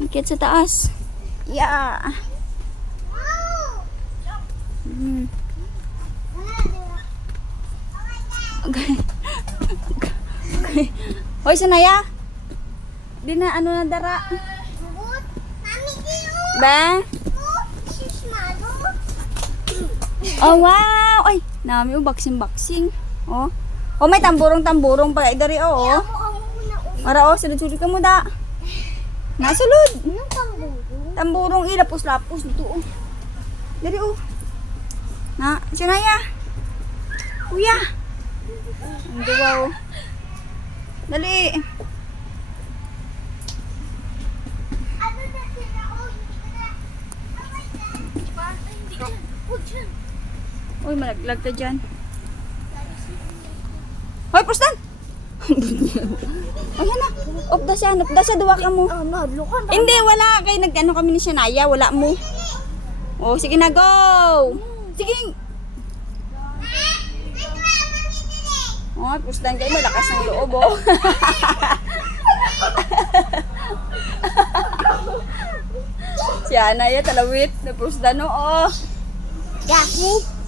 Ikit sa taas. Yeah. Okay. Okay. Hoy, Sanaya. Di na ano na dara. Ba? Oh, wow. Ay, nami yung boxing. Oh. Oh, may tamburong pa dari oh. Mara oh, sulod-sulod ka mo da. Nasulod. Tamburong ilapos-lapos dito oh. Dari oh. Na, Sanaya. Kuya. Hindi wow. Dali. Uy, malaglag ka dyan. Hoy, pustan! Ayan na. Upda siya, duwa ka mo. Hindi, wala. Kaya nag-ano kami ni Sanaya, wala mo. Oh, sige na, go! Sige. Oh, pustan kayo, malakas ng loob, oh. Si Anaya, talawit. Napustan, oh. Yahoo!